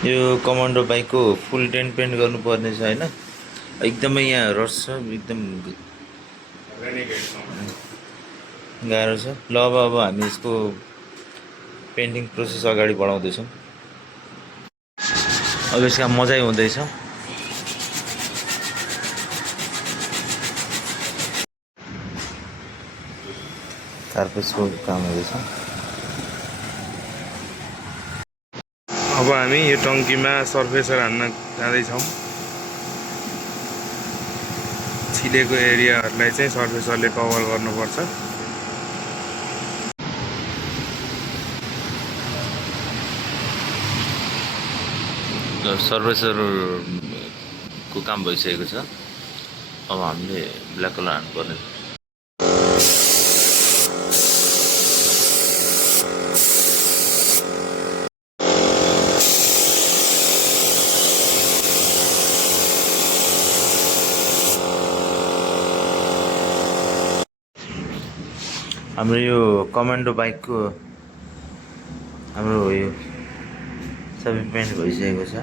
यो कमान्डो बाइकको फुल tent pant गर्नुपर्ने छ होइन। एकदमै यहाँ रस छ, एकदम गाह्रो छ। ल अब हामी यसको पेन्टिङ प्रोसेस अगाडि बढाउँदैछौँ। अब यसको मजै हुँदैछ। कार्पेट्सको काम हुँदैछ। अब हामी यो टङ्कीमा सर्फेसर हान्न जाँदैछौँ। छिलेको एरियाहरूलाई चाहिँ सर्फेसरले कभर गर्नुपर्छ। सर्फेसरको काम भइसकेको छ। अब हामीले ब्ल्याक कलर हान्नुपर्ने। हाम्रो यो कमान्डो बाइकको हाम्रो यो सबै पेन्ट भइसकेको छ।